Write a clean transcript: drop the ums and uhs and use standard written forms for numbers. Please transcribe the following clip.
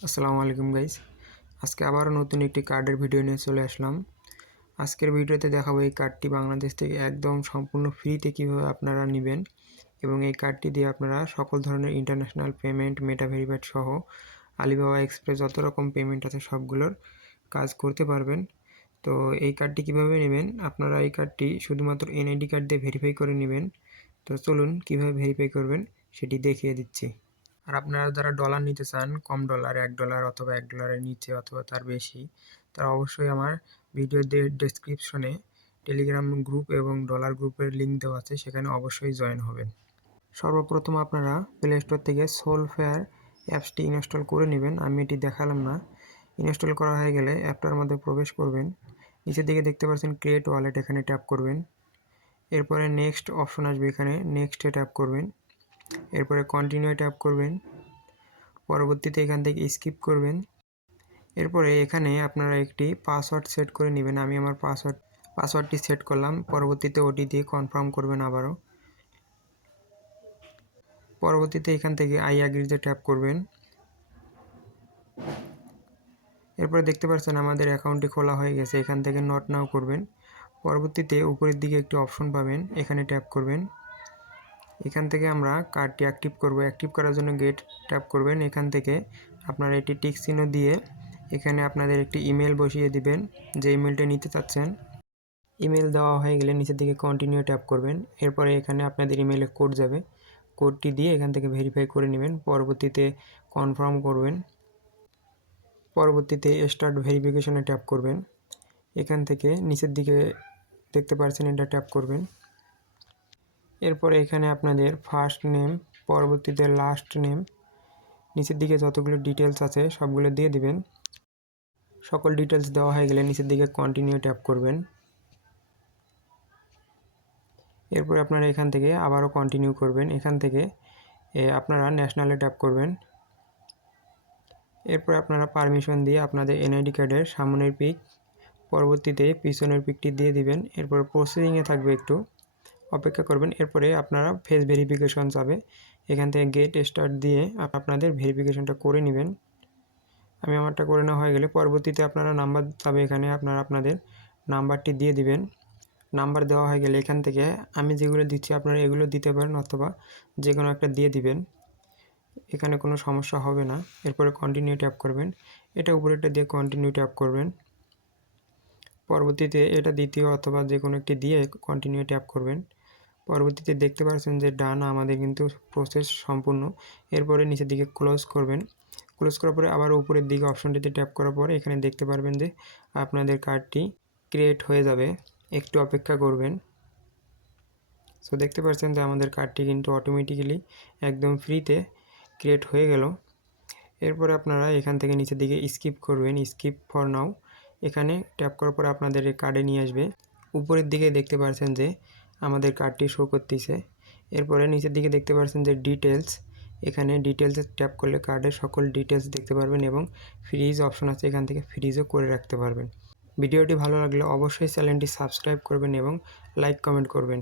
আসসালামু আলাইকুম গাইস। আজকে আবারও নতুন একটি কার্ডের ভিডিও নিয়ে চলে আসলাম। আজকের ভিডিওতে দেখাবো এই কার্ডটি বাংলাদেশ থেকে একদম সম্পূর্ণ ফ্রিতে কীভাবে আপনারা নেবেন এবং এই কার্ডটি দিয়ে আপনারা সকল ধরনের ইন্টারন্যাশনাল পেমেন্ট, মেটা ভেরিফাইড সহ আলিবাবা এক্সপ্রেস যত রকম পেমেন্ট আছে সবগুলোর কাজ করতে পারবেন। তো এই কার্ডটি কীভাবে নেবেন, আপনারা এই কার্ডটি শুধুমাত্র এনআইডি কার্ড দিয়ে ভেরিফাই করে নেবেন। তো চলুন কীভাবে ভেরিফাই করবেন সেটি দেখিয়ে দিচ্ছি। আর আপনারা যারা ডলার নিতে চান, কম ডলার, $1 অথবা $1 নিচে অথবা তার বেশি, তারা অবশ্যই আমার ভিডিওর ডেসক্রিপশনে টেলিগ্রাম গ্রুপ এবং ডলার গ্রুপের লিঙ্ক দেওয়া আছে, সেখানে অবশ্যই জয়েন হবেন। সর্বপ্রথম আপনারা প্লে স্টোর থেকে সোলফেয়ার অ্যাপসটি ইনস্টল করে নেবেন। আমি এটি দেখালাম না। ইনস্টল করা হয়ে গেলে অ্যাপটার মধ্যে প্রবেশ করবেন। নিচের দিকে দেখতে পাচ্ছেন ক্রিয়েট ওয়ালেট, এখানে ট্যাপ করবেন। এরপরে নেক্সট অপশন আসবে, এখানে নেক্সটে ট্যাপ করবেন। এরপরে কন্টিনিউ ট্যাপ করবেন। পরবর্তীতে এখান থেকে স্কিপ করবেন। এরপরে এখানে আপনারা একটি পাসওয়ার্ড সেট করে নেবেন। আমি আমার পাসওয়ার্ডটি সেট করলাম। পরবর্তীতে ওটি দিয়ে কনফার্ম করবেন আবারও। পরবর্তীতে এখান থেকে আই অ্যাগ্রিতে ট্যাপ করবেন। এরপরে দেখতে পাচ্ছেন আমাদের অ্যাকাউন্টটি খোলা হয়ে গেছে, এখান থেকে নট নাও করবেন। পরবর্তীতে উপরের দিকে একটি অপশন পাবেন, এখানে ট্যাপ করবেন। এখান থেকে আমরা কার্ডটি অ্যাক্টিভ করব। অ্যাক্টিভ করার জন্য গেট ট্যাপ করবেন। এখান থেকে আপনারা এটি টিক চিহ্ন দিয়ে এখানে আপনাদের একটি ইমেল বসিয়ে দিবেন, যে ইমেলটা নিতে চাচ্ছেন। ইমেল দেওয়া হয়ে গেলে নিচের দিকে কন্টিনিউ ট্যাপ করবেন। এরপরে এখানে আপনাদের ইমেলে কোড যাবে, কোডটি দিয়ে এখান থেকে ভেরিফাই করে নেবেন। পরবর্তীতে কনফার্ম করবেন। পরবর্তীতে স্টার্ট ভেরিফিকেশনে ট্যাপ করবেন। এখান থেকে নিচের দিকে দেখতে পাচ্ছেন এটা ট্যাপ করবেন। এরপরে এখানে আপনাদের ফার্স্ট নেম, পরবর্তীতে লাস্ট নেম, নিচের দিকে যতগুলো ডিটেলস আছে সবগুলো দিয়ে দিবেন। সকল ডিটেলস দেওয়া হয়ে গেলে নিচের দিকে কন্টিনিউ ট্যাপ করবেন। এরপরে আপনারা এখান থেকে আবারও কন্টিনিউ করবেন। এখান থেকে আপনারা ন্যাশনালে ট্যাপ করবেন। এরপর আপনারা পারমিশন দিয়ে আপনাদের এনআইডি কার্ডের সামনের পিক, পরবর্তীতে পিছনের পিকটি দিয়ে দিবেন। এরপর প্রসেসিংয়ে থাকবে, একটু অপেক্ষা করবেন। এরপরে আপনারা ফেস ভেরিফিকেশন যাবে, এখান থেকে গেট স্টার্ট দিয়ে আপনাদের ভেরিফিকেশনটা করে নেবেন। আমি আমারটা করে নেওয়া হয়ে গেলে পরবর্তীতে আপনারা নাম্বার যাবে, এখানে আপনারা আপনাদের নাম্বারটি দিয়ে দিবেন। নাম্বার দেওয়া হয়ে গেলে এখান থেকে আমি যেগুলো দিচ্ছি আপনারা এগুলো দিতে পারেন অথবা যে কোনো একটা দিয়ে দিবেন, এখানে কোনো সমস্যা হবে না। এরপরে কন্টিনিউ ট্যাপ করবেন। এটা উপরেরটা দিয়ে কন্টিনিউ ট্যাপ করবেন। পরবর্তীতে এটা দ্বিতীয় অথবা যে কোনো একটি দিয়ে কন্টিনিউ ট্যাপ করবেন। পরবর্তীতে দেখতে পাচ্ছেন যে ডান, আমাদের কিন্তু প্রসেস সম্পূর্ণ। এরপরে নিচের দিকে ক্লোজ করবেন। ক্লোজ করার পরে আবার উপরের দিকে অপশনটিতে ট্যাপ করার পরে এখানে দেখতে পারবেন যে আপনাদের কার্ডটি ক্রিয়েট হয়ে যাবে। একটু অপেক্ষা করবেন। সো দেখতে পাচ্ছেন যে আমাদের কার্ডটি কিন্তু অটোমেটিক্যালি একদম ফ্রিতে ক্রিয়েট হয়ে গেল। এরপরে আপনারা এখান থেকে নিচের দিকে স্কিপ করবেন, স্কিপ ফর নাও। এখানে ট্যাপ করার পরে আপনাদের এই কার্ডে নিয়ে আসবে। উপরের দিকে দেখতে পাচ্ছেন যে আমাদের কার্ডটি শো করতেছে। এরপরে নিচের দিকে দেখতে পাচ্ছেন যে ডিটেলস, এখানে ডিটেলসে ট্যাপ করলে কার্ডের সকল ডিটেলস দেখতে পারবেন এবং ফ্রিজ অপশন আছে, এখান থেকে ফ্রিজও করে রাখতে পারবেন। ভিডিওটি ভালো লাগলে অবশ্যই চ্যানেলটি সাবস্ক্রাইব করবেন এবং লাইক কমেন্ট করবেন।